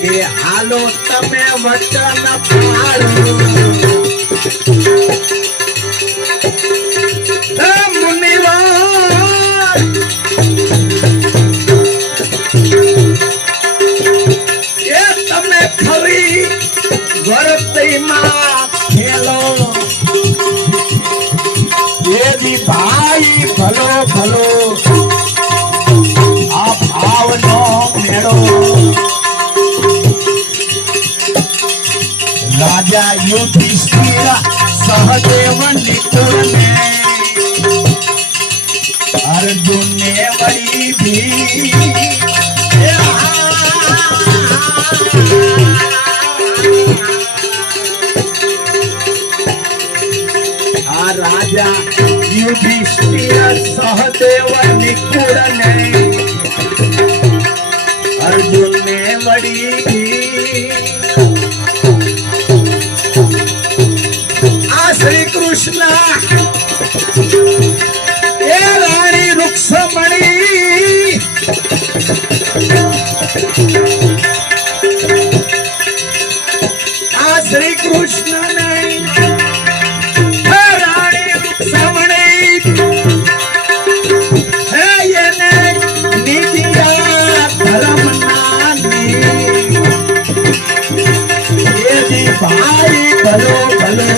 કે હાલો તમે વચન પાડો મુનિવાર એ તમે ખરી વર્તીમાં ખેલો એદી ભાઈ ભલો ભલો આ ભાવનો મેળો રાજા યુધિષ્ઠિર સહદેવ નિકુળને અર્જુનને વળી ભી આ રાજા યુધિષ્ઠિર સહદેવ નિકુળને અર્જુનને વળી ભી શ્રી કૃષ્ણ એ રાણી રૂક્ષમણી આ શ્રી કૃષ્ણ ને રાણી રૂક્ષમણી હે એને નીતિયા ધર્મ નાની એ ભાઈ ભલો ભલો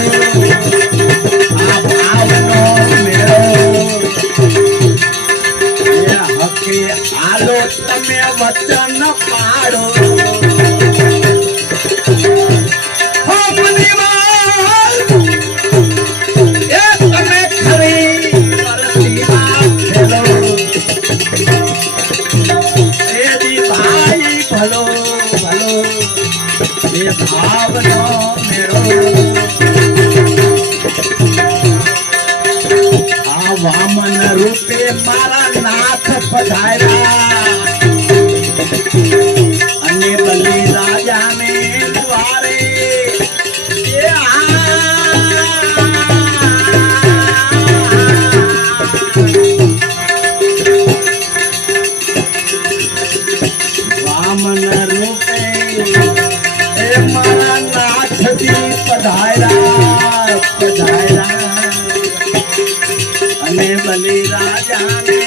હાલો તમે વચન પાડો હો મુનિવાર એ તમે ખરી વર્તીમાં ખેલો એદી ભાઈ ભલો ભલો એ ભાવનો મેળો આ વામન રૂપે મારા નાથ પધાર્યા અને બલી રાજાને દ્વારે વામન રૂપે એ મારા નાથજી પધાર્યા પધાર્યા અને બલી રાજાને